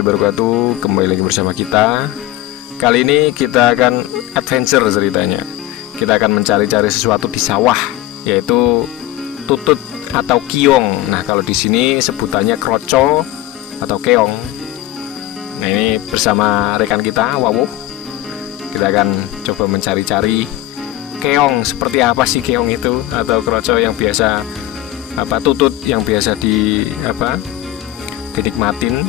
warahmatullahi wabarakatuh. Kembali lagi bersama kita. Kali ini kita akan adventure ceritanya. Kita akan mencari-cari sesuatu di sawah, yaitu tutut atau kiong. Nah, kalau di sini sebutannya kroco atau keong. Nah, ini bersama rekan kita Wawuh. Kita akan coba mencari-cari keong. Seperti apa sih keong itu, atau kroco yang biasa tutut yang biasa dinikmatin.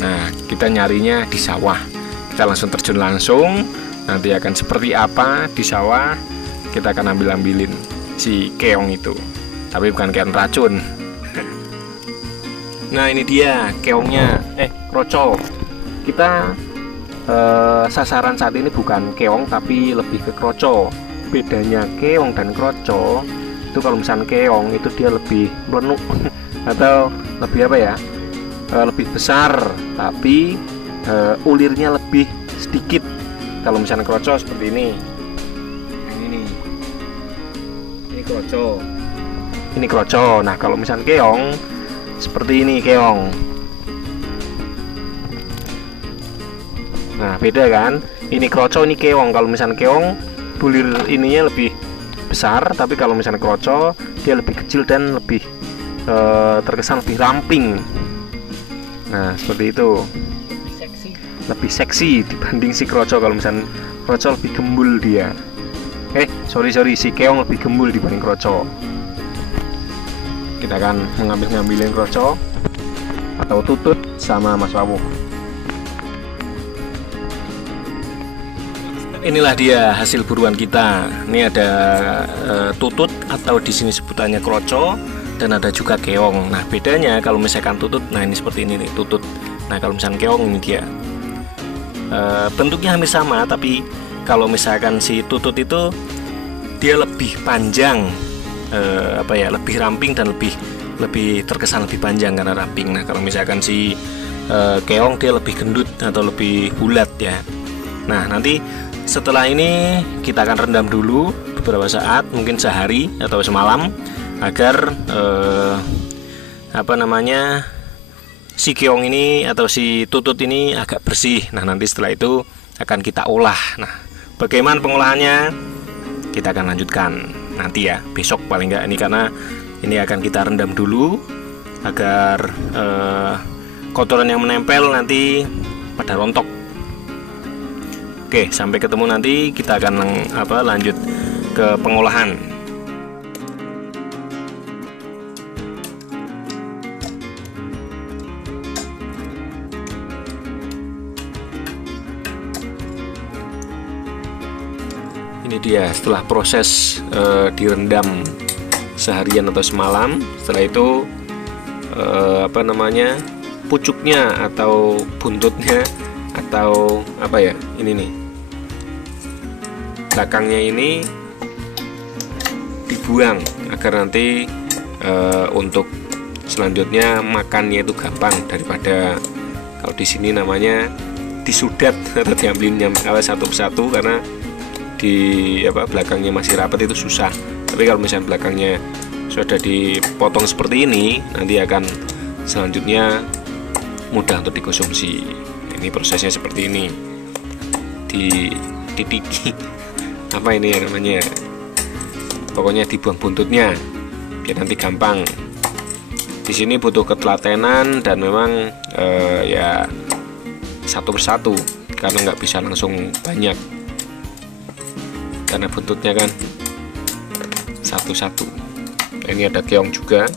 Nah, kita nyarinya di sawah. Kita langsung terjun langsung. Nanti akan seperti apa di sawah. Kita akan ambilin si keong itu. Tapi bukan keong racun. Nah, ini dia keongnya. Kroco. Kita sasaran saat ini bukan keong, tapi lebih ke kroco. Bedanya keong dan kroco itu, kalau misalnya keong itu dia lebih melenuk atau lebih lebih besar, tapi ulirnya lebih sedikit. Kalau misalnya kroco seperti ini, ini kroco. Nah, kalau misalnya keong seperti ini keong. Nah, beda kan? Ini kroco, ini keong. Kalau misalnya keong bulir ininya lebih besar, tapi kalau misalnya kroco dia lebih kecil dan lebih terkesan lebih ramping. Nah, seperti itu. Lebih seksi dibanding si kroco. Kalau misalnya kroco lebih gembul dia. Sorry, si keong lebih gembul dibanding kroco. Kita akan ngambilin kroco atau tutut sama Mas Wawuh. Inilah dia hasil buruan kita. Ini ada tutut atau di sini sebutannya kroco, dan ada juga keong. Nah, bedanya kalau misalkan tutut, nah ini seperti ini nih tutut. Nah, kalau misalkan keong ini dia bentuknya hampir sama, tapi kalau misalkan si tutut itu dia lebih panjang, lebih ramping dan lebih terkesan lebih panjang karena ramping. Nah, kalau misalkan si keong dia lebih gendut atau lebih bulat ya. Nah, nanti setelah ini kita akan rendam dulu beberapa saat, mungkin sehari atau semalam, agar si keong ini atau si tutut ini agak bersih. Nah, nanti setelah itu akan kita olah. Nah, bagaimana pengolahannya kita akan lanjutkan nanti ya, besok paling enggak ini, karena ini akan kita rendam dulu agar kotoran yang menempel nanti pada rontok. Oke, sampai ketemu nanti. Kita akan lanjut ke pengolahan. Ini dia setelah proses direndam seharian atau semalam. Setelah itu pucuknya atau buntutnya atau ini nih, belakangnya ini dibuang agar nanti untuk selanjutnya makannya itu gampang, daripada kalau di sini namanya disudat atau diambilin satu persatu, karena di belakangnya masih rapat itu susah. Tapi kalau misalnya belakangnya sudah dipotong seperti ini, nanti akan selanjutnya mudah untuk dikonsumsi. Ini prosesnya seperti ini, dititiki pokoknya dibuang buntutnya biar nanti gampang. Di sini butuh ketelatenan dan memang satu persatu, karena nggak bisa langsung banyak, karena buntutnya kan satu-satu. Ini ada keong juga.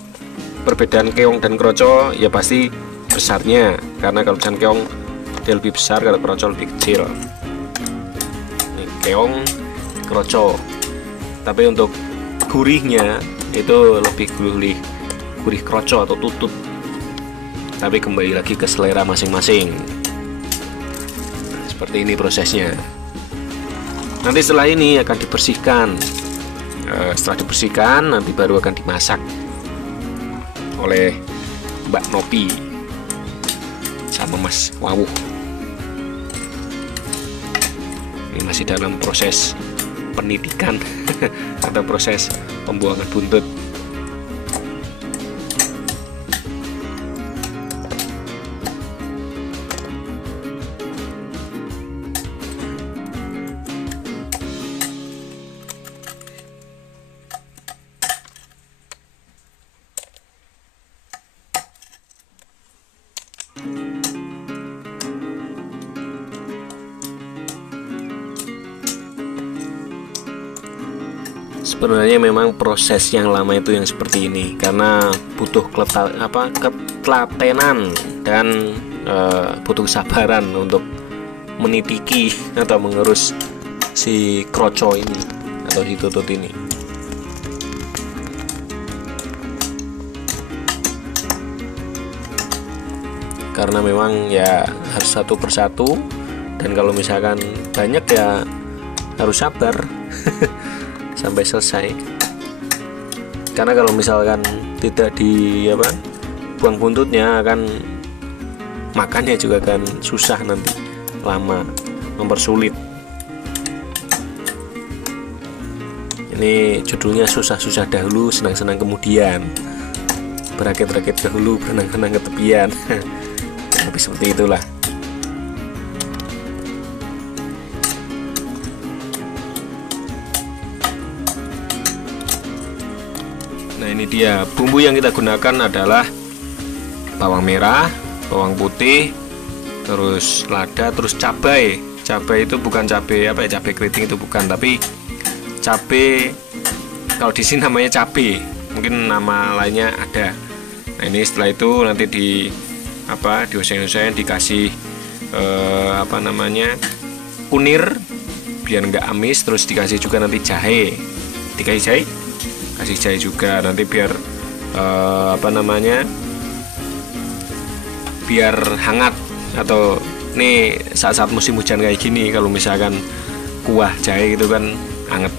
Perbedaan keong dan kroco ya pasti besarnya, karena kalau misalnya keong dia lebih besar, kalau kroco lebih kecil. Ini keong, kroco. Tapi untuk gurihnya itu lebih gurih kroco atau tutut. Tapi kembali lagi ke selera masing-masing. Seperti ini prosesnya. Nanti setelah ini akan dibersihkan. Setelah dibersihkan, nanti baru akan dimasak oleh Mbak Nopi sama Mas Wawuh. Ini masih dalam proses penitikan atau proses pembuangan buntut. Sebenarnya memang proses yang lama itu yang seperti ini karena butuh ketelatenan dan butuh kesabaran untuk menitiki atau mengerus si kroco ini atau si tutut ini. Karena memang ya harus satu persatu, dan kalau misalkan banyak ya harus sabar sampai selesai. Karena kalau misalkan tidak buang buntutnya, akan makannya juga akan susah nanti, lama, mempersulit. Ini judulnya susah-susah dahulu, senang-senang kemudian, berakit-rakit dahulu, berenang-renang ke tepian. Tapi seperti itulah. Nah, ini dia bumbu yang kita gunakan adalah bawang merah, bawang putih, terus lada, terus cabai. Cabai itu bukan cabai cabai keriting itu bukan, tapi cabai, kalau di sini namanya cabai, mungkin nama lainnya ada. Nah, ini setelah itu nanti dioseng-oseng, dikasih kunir biar nggak amis, terus dikasih juga nanti jahe, kasih jahe juga nanti biar biar hangat. Atau nih saat-saat musim hujan kayak gini, kalau misalkan kuah jahe gitu kan hangat.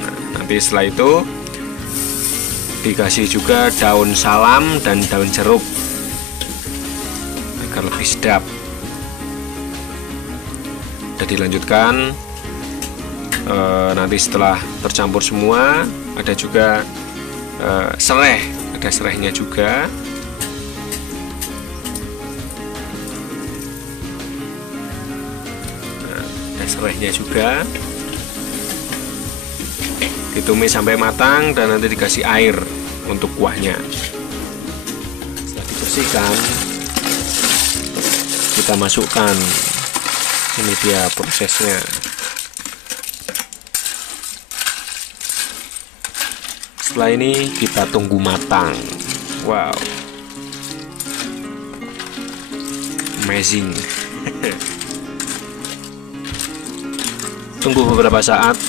Nah, nanti setelah itu dikasih juga daun salam dan daun jeruk agar lebih sedap. Dan dilanjutkan nanti setelah tercampur semua, ada juga sereh, ada serehnya juga. Nah, ada serehnya juga. Ditumis sampai matang dan nanti dikasih air untuk kuahnya. Setelah dibersihkan, kita masukkan. Ini dia prosesnya. Setelah ini kita tunggu matang. Wow, amazing. Tunggu beberapa saat,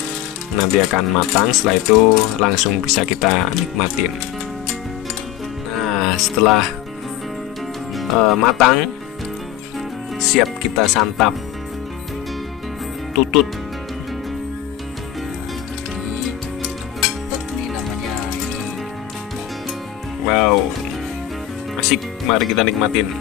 nanti akan matang. Setelah itu langsung bisa kita nikmatin. Nah, setelah matang, siap kita santap tutut. Wow, asik, mari kita nikmatin.